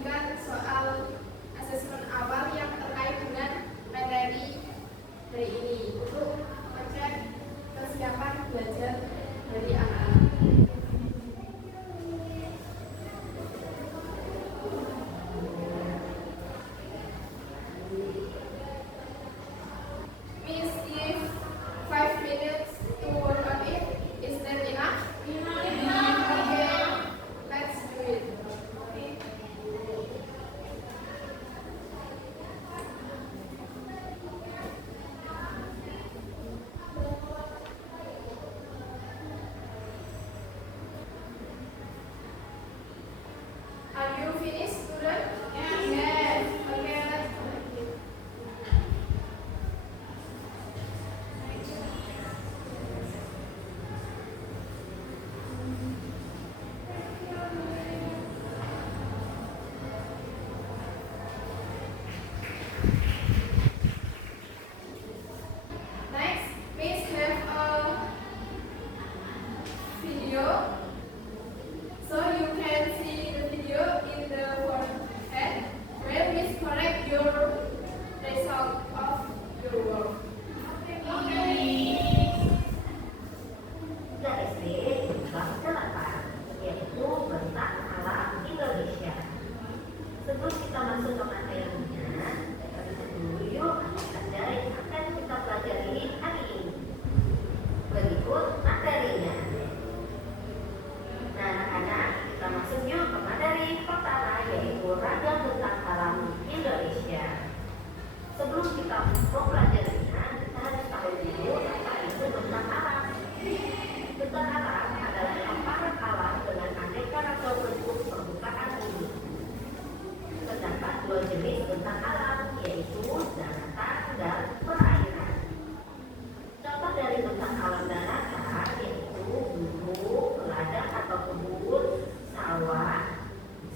mengajukan soal asesmen awal yang terkait dengan materi hari ini untuk mengecek kesiapan belajar dari anak-anak. Miss, give 5 minutes to work on it. Is that enough? Okay, let's do it. Are you finished, student? Yes. Okay, let's do it. Next, please have a video. So you can see the video in the forehead where we correct your result of your work. Garis B bab 8, yaitu tentang alam Indonesia. Sebelum kita masuk ke materinya, kita lihat dulu yuk apa saja yang akan kita pelajari hari ini. Berikut materinya. Nah, anak-anak, kita masuk yuk ke materi pertama, yaitu ragam tentang alam Indonesia. Sebelum kita mempelajarinya, kita harus tahu dulu apa itu tentang alam. Tentang alam adalah hamparan alam dengan aneka ragam bentuk permukaan bumi. Terdapat dua jenis tentang alam, yaitu daratan dan perairan. Contoh dari tentang alam daratan yaitu gunung, ladang atau kebun, sawah.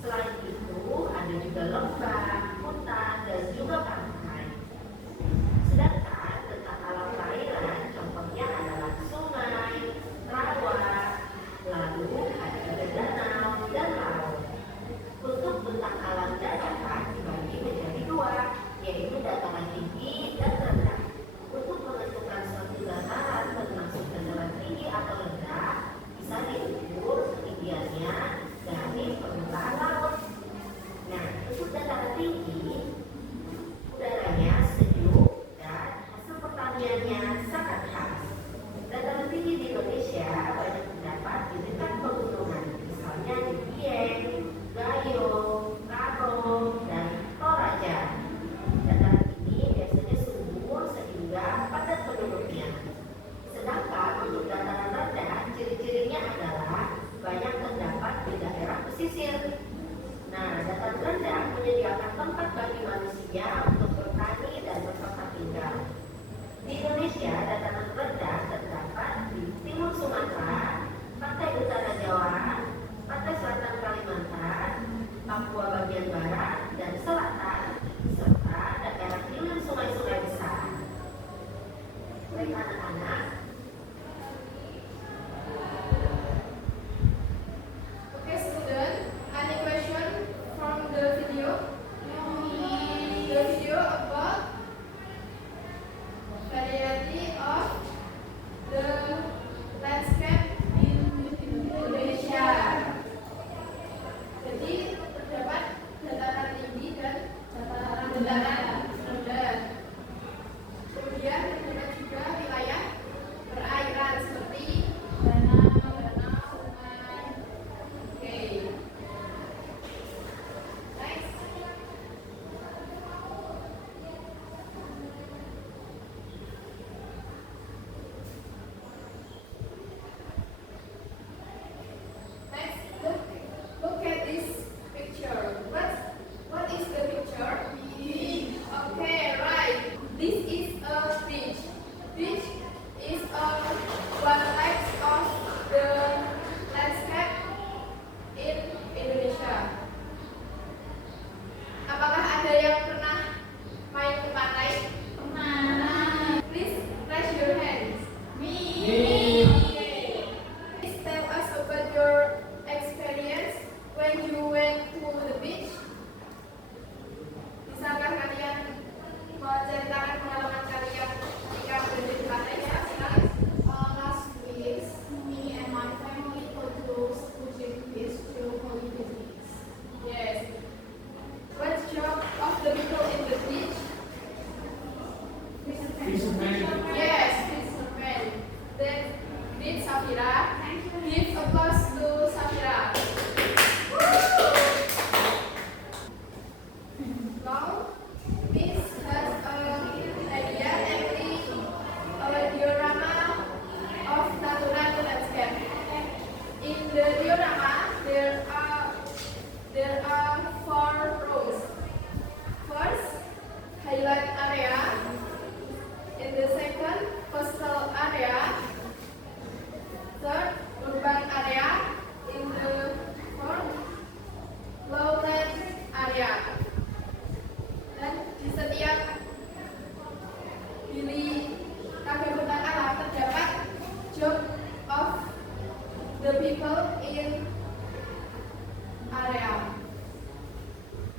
Selain itu ada juga lembah, hutan, dan juga pantai. Sedangkan tentang alam perairan contohnya adalah sungai, rawa, lalu ada juga danau dan laut. Untuk tentang alam daratan dibagi menjadi dua, yaitu dataran tinggi dan rendah. Untuk menentukan suatu dataran termasuk dataran tinggi atau rendah bisa diukur ketinggiannya dari permukaan laut. Nah, untuk dataran tinggi udaranya sejuk dan hasil pertaniannya sangat khas. Dataran tinggi di Indonesia banyak terdapat di dekat pegunungan, misalnya di Dieng, Gayo, Karo, dan Toraja. Dataran ini biasanya subur sehingga padat penduduknya. Sedangkan untuk dataran rendah, ciri-cirinya adalah banyak terdapat di daerah pesisir. Nah, dataran rendah menyediakan tempat bagi manusia untuk bertani dan bertempat tinggal. Di Indonesia, dataran rendah terdapat di timur Sumatera, pantai utara Jawa, pantai selatan Kalimantan, Papua bagian barat dan selatan, serta daerah hilir sungai-sungai besar. Baik anak-anak, Okay, student, any question from the video? The video about variety of the landscape in Indonesia. Jadi terdapat dataran tinggi dan dataran rendah. Kemudian terdapat juga wilayah 4 rooms. First, highland area. In the second, coastal area. Third, urban area. In the fourth, lowland area. Dan di setiap bilik kafe hutan alam terdapat job of the people in area.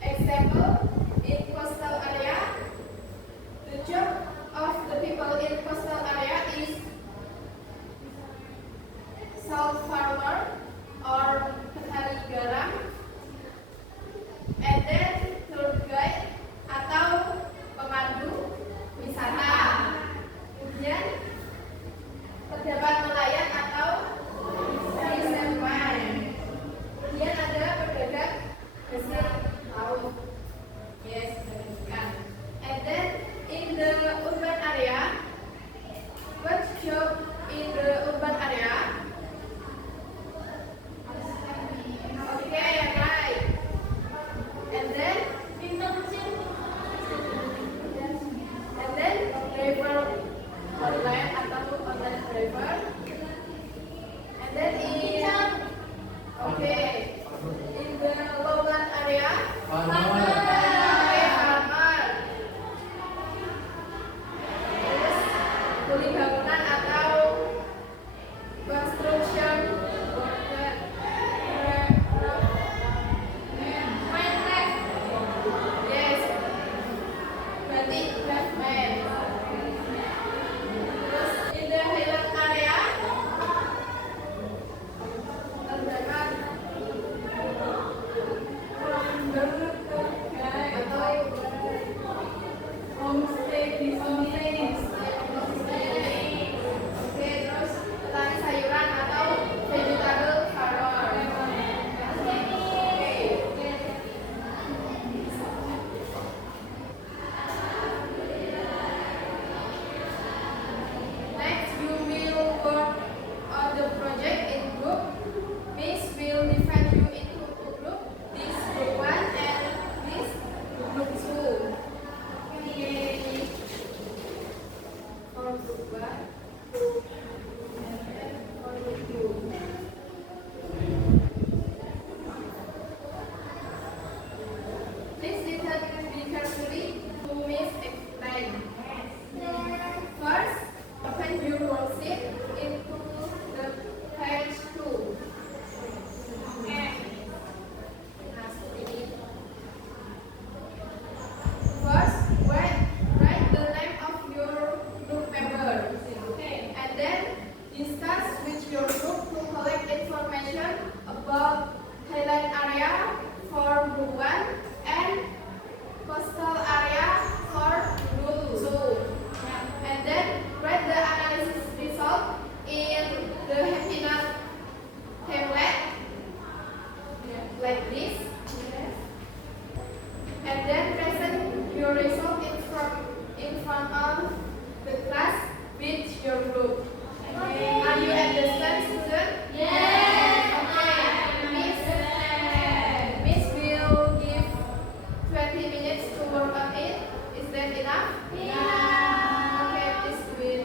Example, in coastal area, the job of the people in coastal area is salt farmer or petani garam, and then tour guide atau pemandu wisata. Kemudian terdapat nelayan atau fisherman. Kemudian ada pedagang hasil laut. Yes, demikian. And then in the urban area, what job in the urban area? Okay, right. And then driver online atau online driver. And then in the lowland area, farmer. Kuli bangunan atau construction worker. Yes, berarti craftsman. Terus in the highland area terdapat atau homestay business. Oke, terus petani sayuran atau vegetable farmer. Next, you will work on the project in group. Miss will divide you into two group. This group 1 and this group 2. For group 1, and then for group 2. Please listen carefully to Miss explain. First, open your worksheet into the page 2. Nah, seperti ini. First, write the name of your group member. And then discuss with your group to collect information about highland area for group 1 and coastal area for group 2. And then write the analysis result in the Happy Note template like this. And then present your result in front of the class with your group. Are you understand, student? Yes. Okay. Miss will give 20 minutes to work on it. Is that enough? Yeah. Okay, please do it.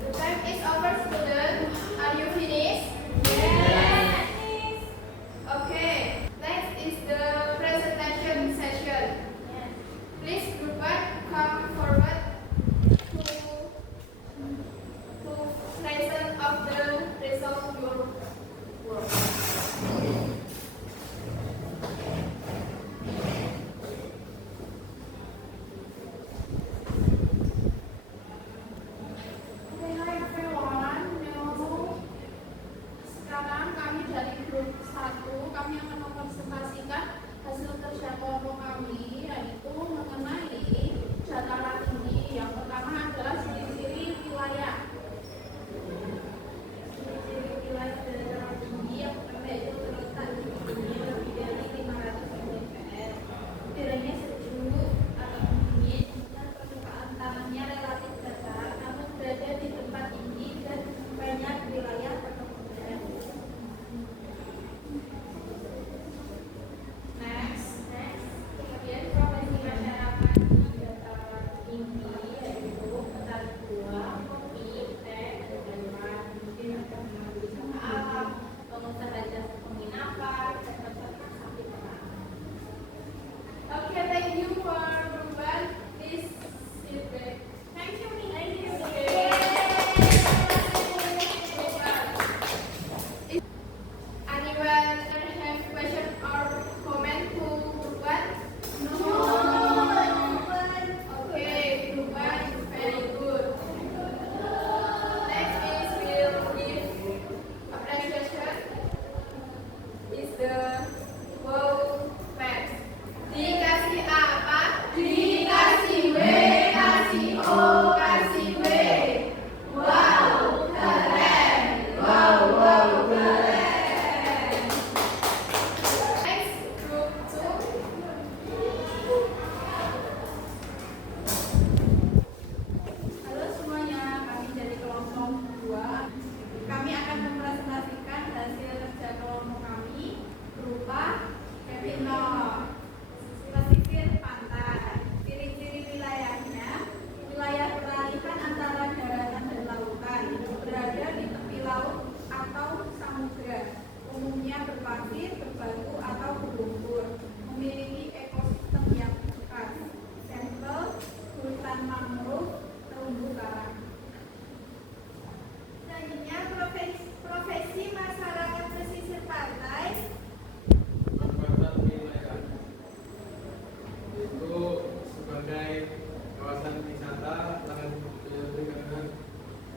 The time is over, student. Are you finished? Yes. grup 1 kami akan mempresentasikan hasil kerja kelompok kami, yaitu mengenai dataran tinggi. Yang pertama adalah ciri-ciri wilayah. Ciri-ciri wilayah dataran tinggi yang pertama yaitu terletak di ketinggian lebih dari 500 mdpl, udaranya sejuk atau dingin, dan permukaan tanahnya relatif datar namun berada di tempat tinggi dan banyak wilayah perkebunan. Kemudian profesi masyarakat di dataran tinggi yaitu petani buah, kopi, teh, dan sayuran. Mungkin ada mengambil wisata alam, pengusaha jasa penginapan, dan peternak sapi perah. Okay, thank you for Ruben. Please sit back. Thank you, Mina. Anyone have question or comment to Ruben? No. Okay, Ruben, very good. Next is we'll give appreciation. Is the wow facts. Dikasih apa? Dikasih W, kasih O, kasih W. Wow, keren. Wow, keren. Next, group 2. Halo semuanya, kami dari kelompok 2. Kami akan mempresentasikan hasil kerja kelompok kami berupa webinar pesisir pantai. Ciri-ciri wilayahnya, wilayah peralihan antara daratan dan lautan, berada di tepi laut atau samudra, umumnya berpasir, berbatu atau berlumpur, memiliki ekosistem yang khas, sampel hutan mangrove, terumbu karang. Selanjutnya profesi masyarakat pesisir pantai. Manfaat wilayah itu sebagai kawasan wisata, lahan perikanan,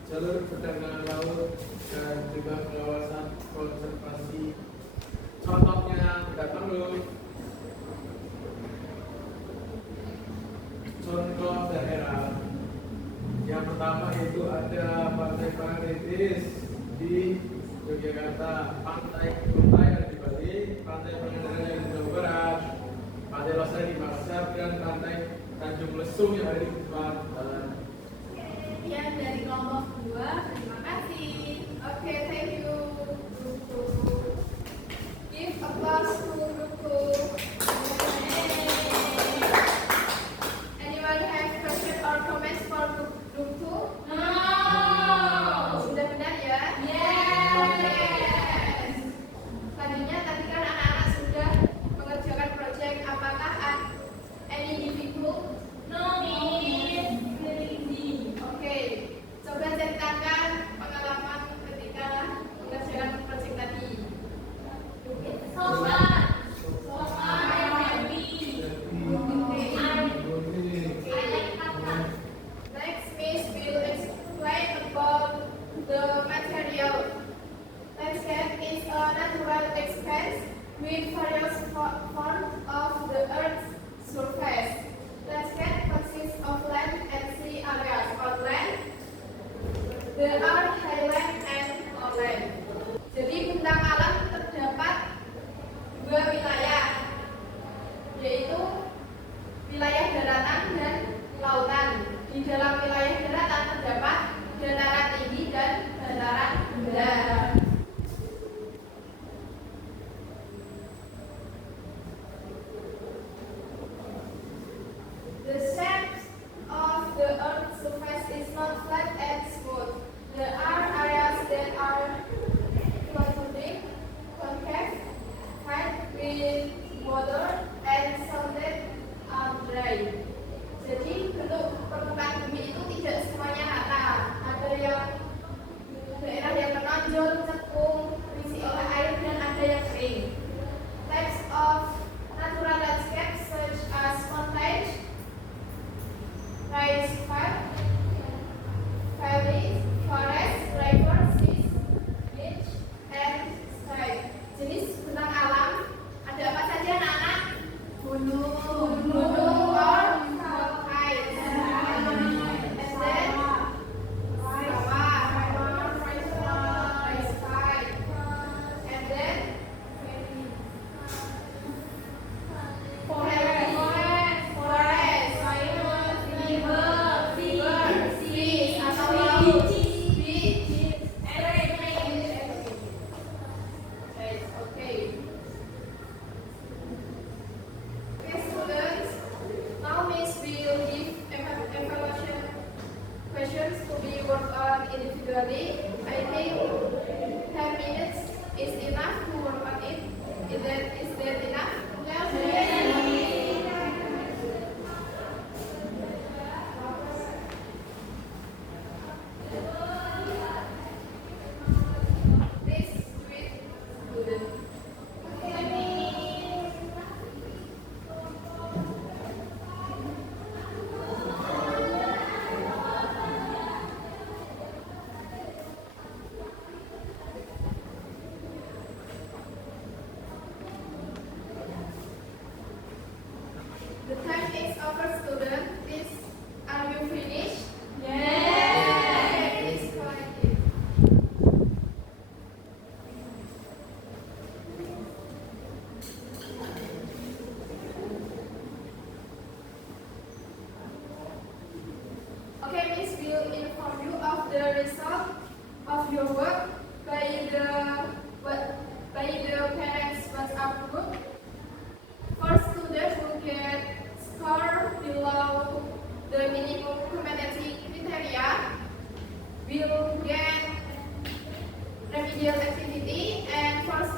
jalur perdagangan laut, dan juga kawasan konservasi. Contohnya datang dulu. Contoh daerah yang pertama itu ada Pantai Parangtritis di Yogyakarta, Pantai Kutai ada di Bali, Pantai Pangandaran di Jawa Barat, Pantai Losari di Makassar, dan Pantai Tanjung Lesung yang ada di Barat. Yang dari kelompok 2, terima kasih. Okay, thank you, group 2. Give applause to group 2. Anyone have question or comments for group 2? No. Sudah benar ya? Yes. Selanjutnya tadi kan anak-anak sudah mengerjakan project. Apakah any difficult? No, Miss. Very easy. Oke. Coba ceritakan pengalaman ketika mengerjakan project tadi. So far. Next, Miss will explain about the material. Landscape is a natural expanse with various forms of the Earth's surface. Landscape consists of land and sea areas. On land, there are highland and lowland. Jadi bentang alam terdapat dua wilayah, yaitu wilayah daratan dan lautan. Di dalam wilayah daratan terdapat dataran tinggi dan dataran rendah.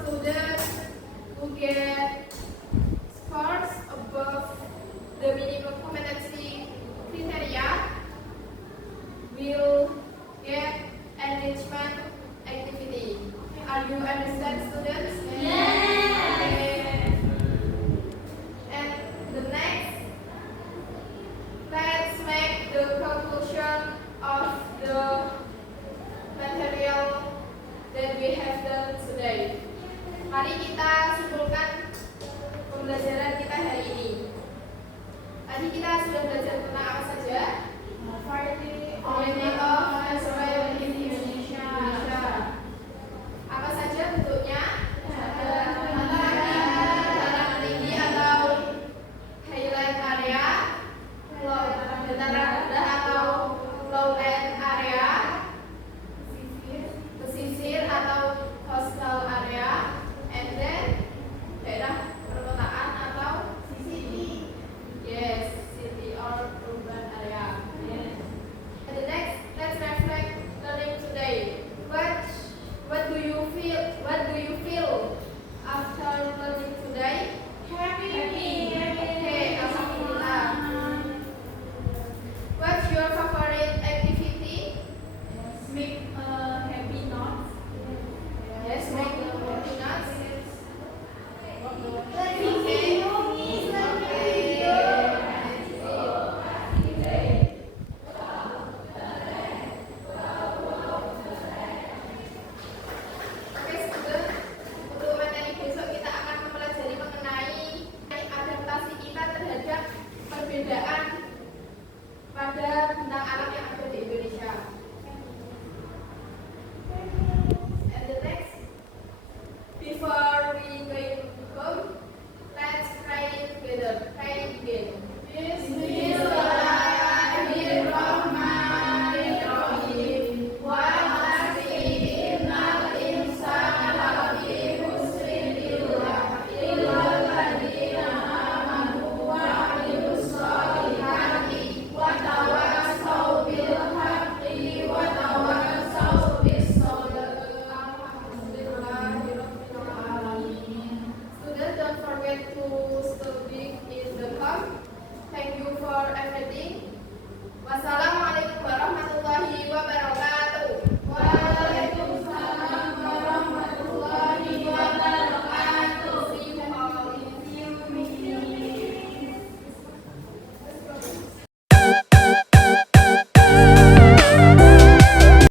students who get scores above the minimum competency criteria will get enrichment activity. Are you understand, students? Okay. And the next, let's make the conclusion of the material that we have done today. Mari kita simpulkan pembelajaran kita hari ini. Tadi kita sudah belajar tentang apa saja? Finding of